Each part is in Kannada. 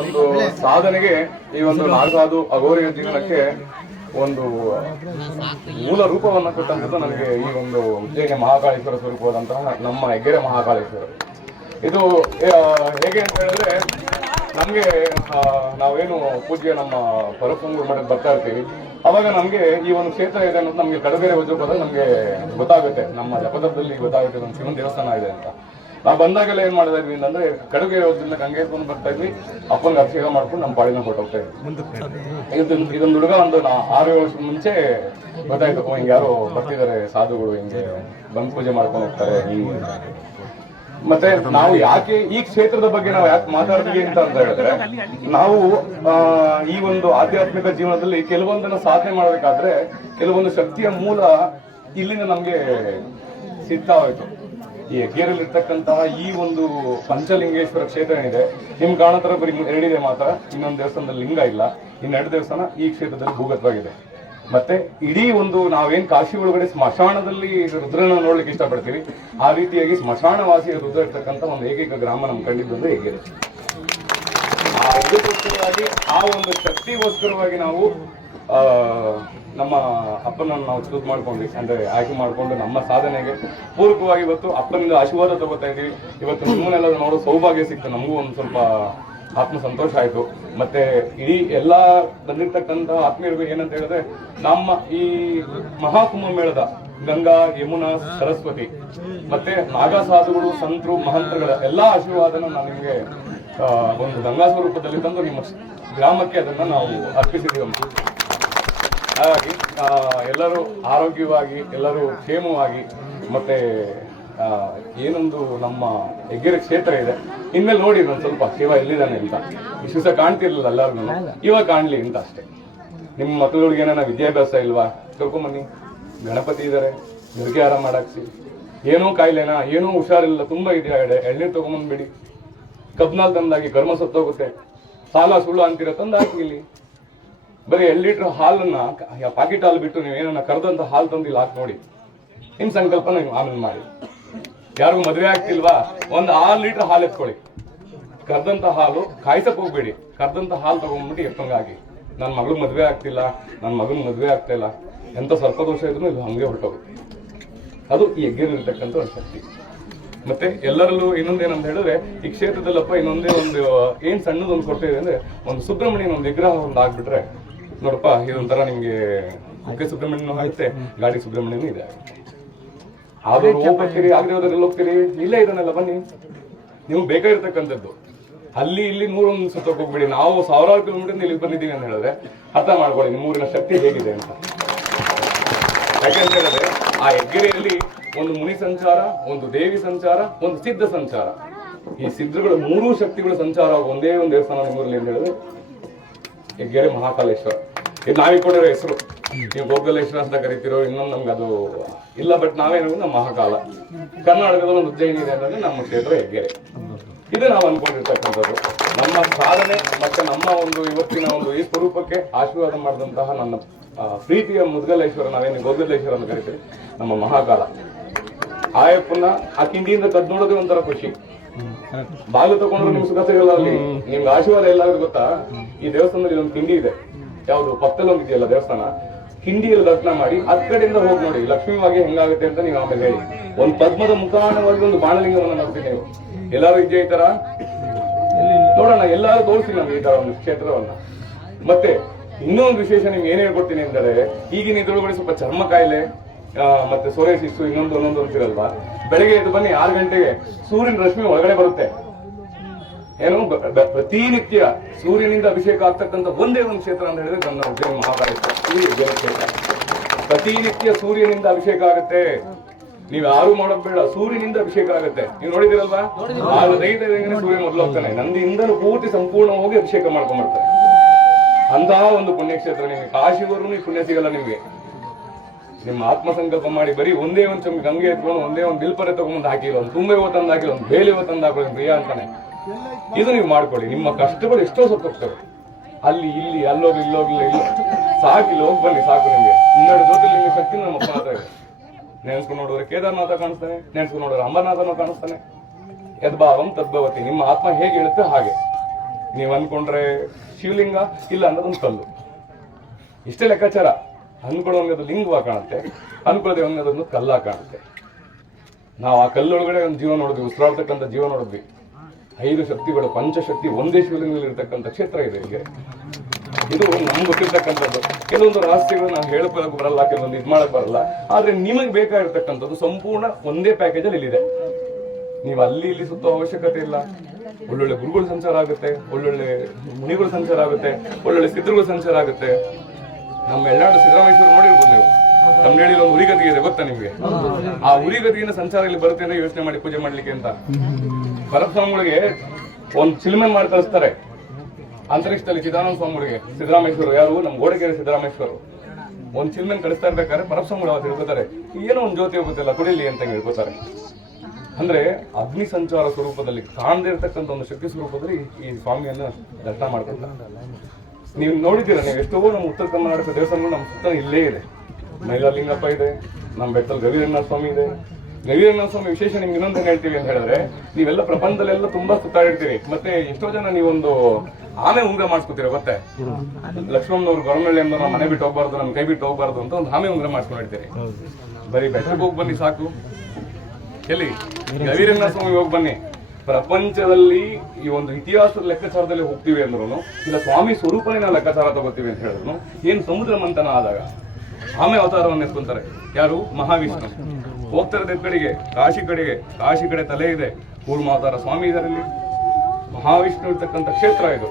ಒಂದು ಸಾಧನೆಗೆ ಈ ಒಂದು ನಾಲ್ಕಾದು ಅಘೋರಿಯ ಜೀವನಕ್ಕೆ ಒಂದು ಮೂಲ ರೂಪವನ್ನು ಕೊಟ್ಟಂತದ್ದು ನನಗೆ ಈ ಒಂದು ಉಜ್ಜಯಿನಿ ಮಹಾಕಾಳೇಶ್ವರ ಸ್ವರೂಪವಾದಂತಹ ನಮ್ಮ ಹೆಗ್ಗೆರೆ ಮಹಾಕಾಳೇಶ್ವರ. ಇದು ಹೇಗೆ ಅಂತ ಹೇಳಿದ್ರೆ, ನಮಗೆ ನಾವೇನು ಪೂಜೆ ನಮ್ಮ ಪರಪುಂಗೂರು ಮಠಕ್ಕೆ ಬರ್ತಾ ಇರ್ತೀವಿ, ಅವಾಗ ನಮ್ಗೆ ಈ ಒಂದು ಕ್ಷೇತ್ರ ಇದೆ ಅನ್ನೋದು ನಮಗೆ ಕಡಬೇರೆ ವಜ್ರಪದಲ್ಲಿ ನಮಗೆ ಗೊತ್ತಾಗುತ್ತೆ. ನಮ್ಮ ಜಪದದಲ್ಲಿ ಗೊತ್ತಾಗುತ್ತೆ ಒಂದು ಶಿವನ ದೇವಸ್ಥಾನ ಇದೆ ಅಂತ. ನಾವು ಬಂದಾಗೆಲ್ಲ ಏನ್ ಮಾಡ್ತಾ ಇದ್ವಿ ಅಂದ್ರೆ ಕಡುಗೆ ಯೋಜನೆ ಗಂಗೆ ಎತ್ಕೊಂಡು ಬರ್ತಾ ಇದ್ವಿ. ಅಪ್ಪನಿಗೆ ಅಭಿಷೇಕ ಮಾಡ್ಕೊಂಡು ನಮ್ಮ ಪಾಡಿನ ಹೊರಟೋಗ್ತಾ ಇದ್ವಿ. ಇದೊಂದು ಇದೊಂದು ಹುಡುಗ ಒಂದು ಆರು ಏಳು ವರ್ಷ ಮುಂಚೆ ಗೊತ್ತಾಯ್ತು ಹಿಂಗೆ ಯಾರೋ ಬರ್ತಿದ್ದಾರೆ ಸಾಧುಗಳು ಹಿಂಗೆ ಬಂದು ಪೂಜೆ ಮಾಡ್ಕೊಂಡು ಹೋಗ್ತಾರೆ, ಹಿಂಗೆ. ಮತ್ತೆ ನಾವು ಯಾಕೆ ಈ ಕ್ಷೇತ್ರದ ಬಗ್ಗೆ ನಾವು ಯಾಕೆ ಮಾತಾಡ್ತೀವಿ ಅಂತ ಅಂತ ಹೇಳಿದ್ರೆ, ನಾವು ಈ ಒಂದು ಆಧ್ಯಾತ್ಮಿಕ ಜೀವನದಲ್ಲಿ ಕೆಲವೊಂದನ್ನ ಸಾಧನೆ ಮಾಡಬೇಕಾದ್ರೆ ಕೆಲವೊಂದು ಶಕ್ತಿಯ ಮೂಲ ಇಲ್ಲಿಂದ ನಮ್ಗೆ ಸಿಗ್ತಾ ಹೋಯ್ತು. ಈ ಹೆಗ್ಗೇರಲ್ಲಿ ಇರ್ತಕ್ಕಂತಹ ಈ ಒಂದು ಪಂಚಲಿಂಗೇಶ್ವರ ಕ್ಷೇತ್ರ ಏನಿದೆ, ನಿಮ್ ಕಾಣತರ ಬರೀ ಎರಡಿದೆ ಮಾತ್ರ, ಇನ್ನೊಂದು ದೇವಸ್ಥಾನದಲ್ಲಿ ಲಿಂಗ ಇಲ್ಲ. ಇನ್ನೆರಡು ದೇವಸ್ಥಾನ ಈ ಕ್ಷೇತ್ರದಲ್ಲಿ ಭೂಗತವಾಗಿದೆ. ಮತ್ತೆ ಇಡೀ ಒಂದು ನಾವೇನ್ ಕಾಶಿ ಒಳಗಡೆ ಸ್ಮಶಾನದಲ್ಲಿ ರುದ್ರನ ನೋಡ್ಲಿಕ್ಕೆ ಇಷ್ಟಪಡ್ತೀವಿ, ಆ ರೀತಿಯಾಗಿ ಸ್ಮಶಾನವಾಸಿಯ ರುದ್ರ ಇರ್ತಕ್ಕಂಥ ಒಂದು ಏಕೈಕ ಗ್ರಾಮ ನಮ್ ಕಂಡಿದ್ದು ಆ ಇದಕ್ಕೋಸ್ಕರವಾಗಿ, ಆ ಒಂದು ಶಕ್ತಿಗೋಸ್ಕರವಾಗಿ ನಾವು ನಮ್ಮ ಅಪ್ಪನನ್ನು ನಾವು ಚೂಸ್ ಮಾಡ್ಕೊಂಡ್ವಿ ಅಂದ್ರೆ ಆಯ್ಕೆ ಮಾಡಿಕೊಂಡು ನಮ್ಮ ಸಾಧನೆಗೆ ಪೂರಕವಾಗಿ ಇವತ್ತು ಅಪ್ಪನಿಂದ ಆಶೀರ್ವಾದ ತಗೋತಾ ಇದ್ದೀವಿ. ಇವತ್ತು ನಿಮ್ಮನ್ನೆಲ್ಲ ನೋಡೋ ಸೌಭಾಗ್ಯ ಸಿಕ್ತು. ನಮಗೂ ಒಂದು ಸ್ವಲ್ಪ ಆತ್ಮ ಸಂತೋಷ ಆಯ್ತು. ಮತ್ತೆ ಇಡೀ ಎಲ್ಲ ಬಂದಿರ್ತಕ್ಕಂಥ ಆತ್ಮೀಯರಿಗೂ ಏನಂತ ಹೇಳಿದ್ರೆ, ನಮ್ಮ ಈ ಮಹಾಕುಂಭ ಮೇಳದ ಗಂಗಾ, ಯಮುನಾ, ಸರಸ್ವತಿ, ಮತ್ತೆ ನಾಗಾ ಸಾಧುಗಳು ಸಂತರು ಮಹಂತಗಳ ಎಲ್ಲಾ ಆಶೀರ್ವಾದನ ನಾನು ನಿಮಗೆ ಒಂದು ಗಂಗಾ ಸ್ವರೂಪದಲ್ಲಿ ತಂದು ನಿಮ್ಮ ಗ್ರಾಮಕ್ಕೆ ಅದನ್ನ ನಾವು ಅರ್ಪಿಸಿದ್ದೀವಿ ಹಾಗಾಗಿ ಎಲ್ಲರೂ ಆರೋಗ್ಯವಾಗಿ, ಎಲ್ಲರೂ ಕ್ಷೇಮವಾಗಿ, ಮತ್ತೆ ಏನೊಂದು ನಮ್ಮ ಹೆಗ್ಗೆರೆ ಕ್ಷೇತ್ರ ಇದೆ. ಇನ್ಮೇಲೆ ನೋಡಿ ಒಂದು ಸ್ವಲ್ಪ, ಶಿವ ಎಲ್ಲಿದ್ದಾನೆ ಅಂತ. ಇಷ್ಟು ಸಹ ಕಾಣ್ತಿರ್ಲಿಲ್ಲ ಎಲ್ಲರಿಗೂ ಇವಾಗ ಕಾಣಲಿ ಅಂತ ಅಷ್ಟೇ. ನಿಮ್ಮ ಮಕ್ಕಳುಗಳಿಗೆ ಏನಾರ ವಿದ್ಯಾಭ್ಯಾಸ ಇಲ್ವಾ? ಕರ್ಕೊಂಬನ್ನಿ. ಗಣಪತಿ ಇದ್ದಾರೆ ಗುರಿಗೆ ಆರಾಮ ಮಾಡಾಕ್ಸಿ. ಏನೋ ಕಾಯಿಲೆನಾ? ಏನೋ ಹುಷಾರಿಲ್ಲ. ತುಂಬ ಇದೆಯಾ ಎಡೆ, ಎಳ್ನೀರು ತಗೊಂಬಂದ್ಬಿಡಿ. ಕಬ್ನಾಲ್ ತಂದಾಗಿ ಕರ್ಮ ಸತ್ತೋಗುತ್ತೆ. ಸಾಲ ಸುಳ್ಳು ಅಂತೀರ ತಂದು ಹಾಕಿ ಇಲ್ಲಿ. ಬರೀ ಎರಡು ಲೀಟರ್ ಹಾಲನ್ನ ಪಾಕೆಟ್ ಹಾಲು ಬಿಟ್ಟು ನೀವು ಏನನ್ನ ಕರೆದಂತ ಹಾಲು ತಂದು ಹಾಕಿ ನೋಡಿ. ನಿಮ್ ಸಂಕಲ್ಪ ಆಮೇಲೆ ಮಾಡಿ. ಯಾರಿಗೂ ಮದುವೆ ಆಗ್ತಿಲ್ವಾ? ಒಂದು ಆರು ಲೀಟರ್ ಹಾಲು ಎತ್ಕೊಳ್ಳಿ. ಕರ್ದಂತ ಹಾಲು ಕಾಯ್ಸಕ್ ಹೋಗ್ಬೇಡಿ. ಕರ್ದಂತ ಹಾಲು ತಗೊಂಡ್ಬಿಟ್ಟು ಎತ್ತಂಗಾಗಿ ನನ್ನ ಮಗಳು ಮದುವೆ ಆಗ್ತಿಲ್ಲ ನನ್ನ ಮಗನ ಮದುವೆ ಆಗ್ತಾ ಇಲ್ಲ. ಎಂತ ದೋಷ ಇದ್ರು ಇದು ಹಂಗೆ ಹೊರಟೋಗುತ್ತೆ. ಅದು ಈ ಯಜ್ಞದಲ್ಲಿರ್ತಕ್ಕಂಥ ಒಂದು ಶಕ್ತಿ. ಮತ್ತೆ ಎಲ್ಲರಲ್ಲೂ ಇನ್ನೊಂದೇನಂತ ಹೇಳಿದ್ರೆ, ಈ ಕ್ಷೇತ್ರದಲ್ಲಪ್ಪ ಇನ್ನೊಂದೇ ಒಂದು, ಏನ್ ಸಣ್ಣದೊಂದು ಕೊಟ್ಟಿದೆ ಅಂದ್ರೆ, ಒಂದು ಸುಬ್ರಹ್ಮಣ್ಯನ ಒಂದು ವಿಗ್ರಹ ಒಂದು ಆಗ್ಬಿಟ್ರೆ ನೋಡಪ್ಪ ಇದೊಂಥರ ನಿಮಗೆ ಮುಖ್ಯ ಸುಬ್ರಹ್ಮಣ್ಯನು ಆಯ್ತೆ ಗಾಡಿ ಸುಬ್ರಹ್ಮಣ್ಯನೂ ಇದೆ. ಆದ್ರೂ ಹೋಗ್ತೀರಿ ಆಗದೆ ಹೋದ್ರೆ ಹೋಗ್ತೀರಿ. ಇಲ್ಲೇ ಇದನ್ನೆಲ್ಲ ಬನ್ನಿ. ನಿಮ್ಗೆ ಬೇಕಾಗಿರ್ತಕ್ಕಂಥದ್ದು. ಅಲ್ಲಿ ಇಲ್ಲಿ ನೂರೊಂದು ಸುತ್ತಕ್ಕೆ ಹೋಗ್ಬಿಡಿ. ನಾವು ಸಾವಿರಾರು ಕಿಲೋಮೀಟರ್ ಇಲ್ಲಿ ಬಂದಿದ್ದೀವಿ ಅಂತ ಹೇಳಿದ್ರೆ ಅರ್ಥ ಮಾಡ್ಕೊಳ್ಳಿ ನಿಮ್ಮ ಊರಿನ ಶಕ್ತಿ ಹೇಗಿದೆ ಅಂತ. ಯಾಕೆಂತ ಹೇಳಿದ್ರೆ ಆ ಹೆಗ್ಗೆರೆಯಲ್ಲಿ ಒಂದು ಮುನಿ ಸಂಚಾರ ಒಂದು ದೇವಿ ಸಂಚಾರ ಒಂದು ಸಿದ್ಧ ಸಂಚಾರ. ಈ ಸಿದ್ಧಗಳು ಮೂರೂ ಶಕ್ತಿಗಳು ಸಂಚಾರ ಒಂದೇ ಒಂದು ದೇವಸ್ಥಾನ ನಿಮ್ಮೂರಲ್ಲಿ ಅಂತ ಹೇಳಿದ್ರೆ ಹೆಗ್ಗೆರೆ ಮಹಾಕಾಲೇಶ್ವರ. ಇದು ನಾವೇ ಕೊಡಿರೋ ಹೆಸರು. ನೀವು ಗೋಕಲೇಶ್ವರ ಅಂತ ಕರಿತಿರೋ ಇನ್ನೊಂದು ನಮ್ಗೆ ಅದು ಇಲ್ಲ ಬಟ್ ನಾವೇನು ನಮ್ಮ ಮಹಾಕಾಲ. ಕರ್ನಾಟಕದ ಒಂದು ಉಜ್ಜಯಿನಿ ಇದೆ ಅನ್ನೋದು ನಮ್ಮ ಕ್ಷೇತ್ರ ಹೆಗ್ಗೆರೆ. ಇದು ನಾವು ಅನ್ಕೊಂಡಿರ್ತಕ್ಕಂಥದ್ದು. ನಮ್ಮ ಸಾಧನೆ ಮತ್ತೆ ನಮ್ಮ ಒಂದು ಇವತ್ತಿನ ಒಂದು ಈ ಸ್ವರೂಪಕ್ಕೆ ಆಶೀರ್ವಾದ ಮಾಡಿದಂತಹ ನನ್ನ ಪ್ರೀತಿಯ ಮುದ್ಗಲೇಶ್ವರ ನಾವೇನು ಗೋಗಲೇಶ್ವರ ಅಂತ ಕರಿತೀವಿ? ನಮ್ಮ ಮಹಾಕಾಲ. ಆಯಪ್ಪನ ಆ ಕಿಂಡಿಯಿಂದ ಕದ್ ನೋಡೋದೇ ಒಂಥರ ಖುಷಿ. ಬಾಗಿಲು ತಗೊಂಡ್ರೆ ನಿಮ್ಗೆ ಸುಖ ಸಿಗಲ್ಲ ಅಲ್ಲಿ ನಿಮ್ಗೆ ಆಶೀರ್ವಾದ ಎಲ್ಲಾದ್ರೂ ಗೊತ್ತಾ? ಈ ದೇವಸ್ಥಾನದಲ್ಲಿ ಒಂದು ಕಿಂಡಿ ಇದೆ. ಯಾವ್ದು? ಪಕ್ಕದಲ್ಲಿ ಒಂದು ಇದೆಯಲ್ಲ ದೇವಸ್ಥಾನ? ಕಿಂಡಿಯಲ್ಲಿ ದರ್ಶನ ಮಾಡಿ ಹತ್ ಕಡೆಯಿಂದ ಹೋಗಿ ನೋಡಿ ಲಕ್ಷ್ಮೀವಾಗಿ ಹೆಂಗಾಗುತ್ತೆ ಅಂತ ನೀವು ಆಮೇಲೆ ಹೇಳಿ. ಒಂದು ಪದ್ಮದ ಮುಖಾಣವಾಗಿ ಒಂದು ಬಾಣಲಿಂಗವನ್ನು ನೋಡ್ತೀನಿ ನೀವು. ಎಲ್ಲಾರು ಇದೆಯಾ ಈ ತರ? ನೋಡೋಣ, ಎಲ್ಲಾರು ತೋರಿಸಿ ನಮ್ಗೆ ಈ ತರ ಒಂದು ಕ್ಷೇತ್ರವನ್ನ. ಮತ್ತೆ ಇನ್ನೊಂದು ವಿಶೇಷ ನಿಮ್ಗೆ ಏನ್ ಹೇಳ್ಕೊಡ್ತೀನಿ ಅಂದ್ರೆ ಈಗಿನ ಇದ್ರೊಳಗಡೆ ಸ್ವಲ್ಪ ಚರ್ಮ ಕಾಯಿಲೆ ಮತ್ತೆ ಸೊರೆಸಿಸ್ಸು ಇನ್ನೊಂದು ಒಂದೊಂದು ಅಂತಿರಲ್ವಾ ಬೆಳಿಗ್ಗೆ ಎದ್ದು ಬನ್ನಿ ಆರು ಗಂಟೆಗೆ ಸೂರ್ಯನ ರಶ್ಮಿ ಒಳಗಡೆ ಬರುತ್ತೆ. ಏನು? ಪ್ರತಿನಿತ್ಯ ಸೂರ್ಯನಿಂದ ಅಭಿಷೇಕ ಆಗ್ತಕ್ಕಂಥ ಒಂದೇ ಒಂದು ಕ್ಷೇತ್ರ ಅಂತ ಹೇಳಿದ್ರೆ ನನ್ನ ಉದ್ಯೋಗ ಮಹಾಭಾರತ ಕ್ಷೇತ್ರ. ಪ್ರತಿನಿತ್ಯ ಸೂರ್ಯನಿಂದ ಅಭಿಷೇಕ ಆಗುತ್ತೆ. ನೀವ್ ಯಾರು ಮಾಡೋದ್ ಬೇಡ ಸೂರ್ಯನಿಂದ ಅಭಿಷೇಕ ಆಗುತ್ತೆ. ನೀವು ನೋಡಿದಿರಲ್ವಾ ಸೂರ್ಯ ಮೊದಲು ಹೋಗ್ತಾನೆ. ನಂದಿಯಿಂದಲೂ ಪೂರ್ತಿ ಸಂಪೂರ್ಣ ಹೋಗಿ ಅಭಿಷೇಕ ಮಾಡ್ಕೊಂಡ್ಬರ್ತಾರೆ ಅಂತಹ ಒಂದು ಪುಣ್ಯಕ್ಷೇತ್ರ ನಿಮಗೆ. ಕಾಶಿವರೆಗೂ ಈ ಪುಣ್ಯ ಸಿಗಲ್ಲ ನಿಮ್ಗೆ. ನಿಮ್ಮ ಆತ್ಮ ಸಂಕಲ್ಪ ಮಾಡಿ ಬರೀ ಒಂದೇ ಒಂದು ಚಮ್ಮಿ ಗಂಗೆ ಎತ್ಕೊಂಡು ಒಂದೇ ಒಂದು ಬಿಲ್ಪರೆ ತಗೊಂಡ್ ಹಾಕಿಲ್ಲ ಒಂದು ತುಂಬೆ ತಂದು ಹಾಕಿಲ್ಲ ಒಂದು ಬೇಲಿ ತಂದು ಹಾಕೊಳ್ಳಿ ಪ್ರಿಯ ಅಂತಾನೆ. ಇದು ನೀವು ಮಾಡ್ಕೊಳ್ಳಿ. ನಿಮ್ಮ ಕಷ್ಟಗಳು ಎಷ್ಟೋ ಸತ್ತೋಗ್ತವೆ. ಅಲ್ಲಿ, ಇಲ್ಲಿ, ಅಲ್ಲೋಗಿ ಇಲ್ಲೋಗಿಲ್ಲ ಇಲ್ಲ. ಸಾಕಿಲ್ಲ, ಹೋಗಿ ಬನ್ನಿ, ಸಾಕು ನಿಮಗೆ. ಇನ್ನೆರಡು ಜ್ಯೋತಿರ್ಲಿಂಗ ಶಕ್ತಿ ನಮ್ಮ ಮಾತಾಡ ನೆನ್ಸ್ಕೊಂಡು ನೋಡಿದ್ರೆ ಕೇದಾರನಾಥ ಕಾಣಿಸ್ತಾನೆ, ನೆನ್ಸ್ಕೊಂಡು ನೋಡಿದ್ರೆ ಅಂಬರನಾಥನ ಕಾಣಿಸ್ತಾನೆ. ಯದ್ಭಾವಂ ತದ್ಭವತಿ ನಿಮ್ಮ ಆತ್ಮ ಹೇಗೆ ಹೇಳುತ್ತೆ ಹಾಗೆ. ನೀವು ಅನ್ಕೊಂಡ್ರೆ ಶಿವಲಿಂಗ ಇಲ್ಲ ಅನ್ನೋದೊಂದು ಕಲ್ಲು. ಇಷ್ಟೇ ಲೆಕ್ಕಾಚಾರ. ಅನ್ಕೊಳ್ಳೋಂಗೆ ಅದು ಲಿಂಗವಾಗಿ ಕಾಣುತ್ತೆ ಅನ್ಕೊಳ್ಳೋದೇ ಅದೊಂದು ಕಲ್ಲ ಕಾಣುತ್ತೆ. ನಾವು ಆ ಕಲ್ಲೊಳಗಡೆ ಒಂದು ಜೀವ ನೋಡಿದ್ವಿ, ಉಸಿರಾಡ್ತಕ್ಕಂಥ ಜೀವ ನೋಡಿದ್ವಿ. ಐದು ಶಕ್ತಿಗಳು, ಪಂಚಶಕ್ತಿ ಒಂದೇ ಶಿವಲಿಂಗದಲ್ಲಿ ಇರತಕ್ಕಂಥ ಕ್ಷೇತ್ರ ಇದೆ ಇಲ್ಲಿ ಇದು ನಮ್ಗೆ ಗೊತ್ತಿರ್ತಕ್ಕಂಥದ್ದು. ಕೆಲವೊಂದು ರಹಸ್ಯಗಳು ನಾವು ಹೇಳ್ಕೊಳಕ್ ಬರಲ್ಲ, ಕೆಲವೊಂದು ಇದು ಮಾಡಕ್ ಬರಲ್ಲ. ಆದ್ರೆ ನಿಮಗೆ ಬೇಕಾಗಿರ್ತಕ್ಕಂಥದ್ದು ಸಂಪೂರ್ಣ ಒಂದೇ ಪ್ಯಾಕೇಜ್ ಅಲ್ಲಿ ಇಲ್ಲಿದೆ. ನೀವು ಅಲ್ಲಿ ಇಲ್ಲಿ ಸುತ್ತೋ ಅವಶ್ಯಕತೆ ಇಲ್ಲ. ಒಳ್ಳೊಳ್ಳೆ ಗುರುಗಳು ಸಂಚಾರ ಆಗುತ್ತೆ, ಒಳ್ಳೊಳ್ಳೆ ಮುನಿಗಳು ಸಂಚಾರ ಆಗುತ್ತೆ, ಒಳ್ಳೊಳ್ಳೆ ಸಿದ್ಧರುಗಳು ಸಂಚಾರ ಆಗುತ್ತೆ. ನಮ್ಮ ಸಿದ್ದರಾಮೇಶ್ವರ ನೋಡಿರ್ಬೋದು ನೀವು. ತಮಿಳಿನಲ್ಲಿ ಒಂದು ಉರಿಗತಿ ಇದೆ ಗೊತ್ತಾ ನಿಮ್ಗೆ? ಆ ಉರಿಗತಿಯಿಂದ ಸಂಚಾರ ಇಲ್ಲಿ ಬರುತ್ತೆ ಅಂತ ಯೋಚನೆ ಮಾಡಿ ಪೂಜೆ ಮಾಡ್ಲಿಕ್ಕೆ ಅಂತ. ಪರಸ್ವಾಮಿಗಳಿಗೆ ಒಂದು ಚಿಲ್ಮೆ ಮಾಡಿ ಕಳಿಸ್ತಾರೆ. ಅಂತರಿಕ್ಷದಲ್ಲಿ ಚಿದಾನಂದ ಸ್ವಾಮಿಗಳಿಗೆ. ಸಿದ್ದರಾಮೇಶ್ವರ ಯಾರು? ನಮ್ಮ ಗೋಡೆಗೆರೆ ಸಿದ್ದರಾಮೇಶ್ವರ ಒಂದ್ ಚಿಲ್ಮೆನ್ ಕಳಿಸ್ತಾ ಇರ್ಬೇಕಾದ್ರೆ ಪರಸ್ವಾಮಿಗಳು ಅವತ್ತು ಹೇಳ್ಕೊತಾರೆ ಏನೋ ಒಂದ್ ಜ್ಯೋತಿ ಹೋಗುತ್ತಿಲ್ಲ ಕುಡಿಲಿ ಅಂತ ಹೇಳ್ಕೊತಾರೆ ಅಂದ್ರೆ ಅಗ್ನಿ ಸಂಚಾರ ಸ್ವರೂಪದಲ್ಲಿ ಕಾಣದೇ ಒಂದು ಶಕ್ತಿ ಸ್ವರೂಪದಲ್ಲಿ ಈ- ಸ್ವಾಮಿಯನ್ನ ದರ್ಶನ ಮಾಡ್ಕೊಂತಾರೆ ನೀವು ನೋಡಿದ್ದೀರ, ನೀವು ಎಷ್ಟೋ ನಮ್ಮ ಉತ್ತರ ಕರ್ನಾಟಕ ದೇವಸ್ಥಾನಗಳು ನಮ್ಮ ಸುತ್ತ ಇಲ್ಲೇ ಇದೆ. ಮೈಲಾಲಿಂಗಪ್ಪ ಇದೆ, ನಮ್ಮ ಬೆತ್ತಲ್ ಗವಿರಂಗನಾಥ ಸ್ವಾಮಿ ಇದೆ. ಗವಿರಂಗನಾಥ ಸ್ವಾಮಿ ವಿಶೇಷ ನಿಮ್ಗೆ ಇನ್ನೊಂದು ಹೇಳ್ತೀವಿ ಅಂತ ಹೇಳಿದ್ರೆ, ನೀವೆಲ್ಲ ಪ್ರಪಂಚದಲ್ಲೆಲ್ಲ ತುಂಬಾ ಸುತ್ತಾಡಿರ್ತೀರಿ. ಮತ್ತೆ ಎಷ್ಟೋ ಜನ ನೀವೊಂದು ಆಮೆ ಉಂಗ್ರ ಮಾಡಿಸ್ಕೊತೀರ ಗೊತ್ತೇ? ಲಕ್ಷ್ಮಣನವ್ರು ಗೊರಮಳ್ಳಿ ಎಂಬ ನಮ್ಮ ಮನೆ ಬಿಟ್ಟು ಹೋಗ್ಬಾರ್ದು, ನಮ್ಮ ಕೈ ಬಿಟ್ಟು ಹೋಗ್ಬಾರ್ದು ಅಂತ ಒಂದು ಆಮೆ ಉಂಗ್ರ ಮಾಡಿಸ್ಕೊಂಡಿರ್ತೀರಿ. ಬರೀ ಬೆಟ್ಟಕ್ಕೆ ಹೋಗಿ ಬನ್ನಿ ಸಾಕು. ಎಲ್ಲಿ? ಗವಿರಂಗನಾಥ ಸ್ವಾಮಿ ಹೋಗಿ ಬನ್ನಿ. ಪ್ರಪಂಚದಲ್ಲಿ ಈ ಒಂದು ಇತಿಹಾಸದ ಲೆಕ್ಕಾಚಾರದಲ್ಲಿ ಹೋಗ್ತೀವಿ ಅಂದ್ರೂ ಇಲ್ಲ ಸ್ವಾಮಿ ಸ್ವರೂಪನೇ ನಾವು ಲೆಕ್ಕಾಚಾರ ತಗೋತೀವಿ ಅಂತ ಹೇಳಿದ್ರು ಏನ್ ಸಮುದ್ರ ಮಂಥನ ಆದಾಗ ಆಮೆ ಅವತಾರವನ್ನು ಎತ್ಕೊಂತಾರೆ. ಯಾರು? ಮಹಾವಿಷ್ಣು. ಹೋಗ್ತಿರೋದ್ ಕಡೆಗೆ, ಕಾಶಿ ಕಡೆಗೆ, ಕಾಶಿ ಕಡೆ ತಲೆ ಇದೆ. ಕೂರ್ಮಾವತಾರ ಸ್ವಾಮಿ ಇದರಲ್ಲಿ. ಮಹಾವಿಷ್ಣು ಇರ್ತಕ್ಕಂಥ ಕ್ಷೇತ್ರ ಇದು.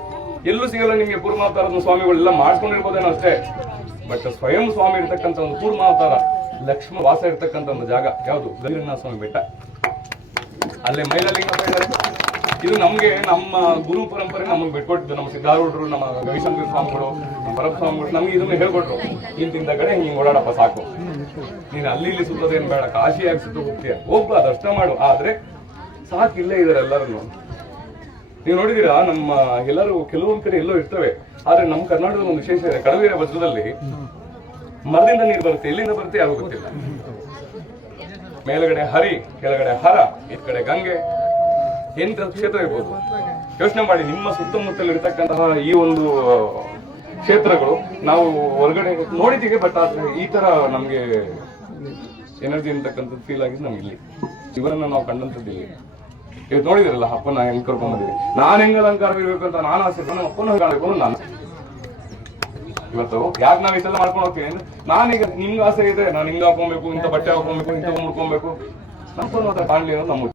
ಎಲ್ಲೂ ಸಿಗಲ್ಲ ನಿಮಗೆ ಕೂರ್ಮಾವತಾರದ ಸ್ವಾಮಿಗಳೆಲ್ಲ ಮಾಡ್ಕೊಂಡಿರ್ಬೋದೇನೋ ಅಷ್ಟೇ. ಬಟ್ ಸ್ವಯಂ ಸ್ವಾಮಿ ಇರ್ತಕ್ಕಂಥ ಒಂದು ಕೂರ್ಮಾವತಾರ ಲಕ್ಷ್ಮ ವಾಸ ಇರ್ತಕ್ಕಂಥ ಒಂದು ಜಾಗ, ಯಾವುದು? ಗವಿರಂಗನಾಥ ಸ್ವಾಮಿ ಬೆಟ್ಟ. ಅಲ್ಲೇ ಮೈಲಲಿಂಗ ಇದ್ದಾರೆ ಇದು ನಮ್ಗೆ ನಮ್ಮ ಗುರು ಪರಂಪರೆ ನಮಗೆ ಬಿಟ್ಕೊಟ್ಟಿದ್ದು. ನಮ್ಮ ಸಿದ್ಧಾರೂಢರು, ನಮ್ಮ ರವಿಶಂಕರ್ ಸ್ವಾಮಿಗಳು, ನಮ್ಮ ಭರತ್ ಸ್ವಾಮಿಗಳು ನಮ್ಗೆ ಇದನ್ನ ಹೇಳ್ಕೊಟ್ರು. ಇಂತಿಂತ ಕಡೆ ಹಿಂಗೆ ಓಡಾಡಪ್ಪ ಸಾಕು. ನೀನು ಅಲ್ಲಿ ಇಲ್ಲಿ ಸುತ್ತೋದೇನು ಬೇಡ. ಕಾಶಿಯಾಗಿ ಸುತ್ತ ಹೋಗ್ತೀಯ ಹೋಗ್ಬಾ ದರ್ಶನ ಮಾಡು. ಆದ್ರೆ ಸಾಕು ಇಲ್ಲೇ ಇದಾರೆ ಎಲ್ಲರನ್ನು. ನೀವು ನೋಡಿದೀರಾ? ನಮ್ಮ ಎಲ್ಲರೂ ಕೆಲವೊಂದು ಕಡೆ ಎಲ್ಲೋ ಇರ್ತವೆ. ಆದ್ರೆ ನಮ್ಮ ಕರ್ನಾಟಕದ ಒಂದು ವಿಶೇಷ ಇದೆ. ಕಡವೇರ ವಜ್ರದಲ್ಲಿ ಮರದಿಂದ ನೀರು ಬರುತ್ತೆ. ಎಲ್ಲಿಂದ ಬರುತ್ತೆ ಯಾರು ಗೊತ್ತಿಲ್ಲ. ಮೇಲ್ಗಡೆ ಹರಿ, ಕೆಳಗಡೆ ಹರ ಈ ಕಡೆ ಗಂಗೆ ಎಂತ ಕ್ಷೇತ್ರ ಇರ್ಬೋದು. ಯೋಚನೆ ಮಾಡಿ, ನಿಮ್ಮ ಸುತ್ತಮುತ್ತಲು ಇರತಕ್ಕಂತಹ ಈ ಒಂದು ಕ್ಷೇತ್ರಗಳು, ನಾವು ಹೊರಗಡೆ ನೋಡಿದ್ದೀವಿ ಬಟ್ ಆದ್ರೆ ಈ ತರ ನಮ್ಗೆ ಎನರ್ಜಿ ಅಂತಕ್ಕಂಥದ್ದು ಫೀಲ್ ಆಗಿದ್ದು ನಮ್ಗೆ ಇಲ್ಲಿ. ಇವರನ್ನ ನಾವು ಕಂಡಂಥದ್ದು ಇಲ್ಲಿ. ಇವತ್ತು ನೋಡಿದಿರಲ್ಲ, ಅಪ್ಪನ ಹೆಂಗ್ ಕರ್ಕೊಂಡ್ ನಾನು ಹೆಂಗ್ ಅಲಂಕಾರ ಇರ್ಬೇಕು ಅಂತ ನಾನು ಆಸೆ ಅಪ್ಪನ ನಾನು ಇವತ್ತು ಯಾಕೆ ನಾವು ಇದೆಲ್ಲ ಮಾಡ್ಕೊಂಡು ಹೋಗ್ತೀವಿ ಅಂದ್ರೆ ನಾನೀಗ ನಿಮ್ಗೆ ಆಸೆ ಇದೆ ನಾನು ಹಿಂಗ್ ಹಾಕೊಬೇಕು, ಇಂಥ ಬಟ್ಟೆ ಹಾಕೊಬೇಕು ಇಂಥ ಮುಡ್ಕೊಬೇಕು ನಮ್ಮ ಮಾತ್ರ ಕಾಣ್ಲಿ ಅನ್ನೋದು ನಮ್ಮ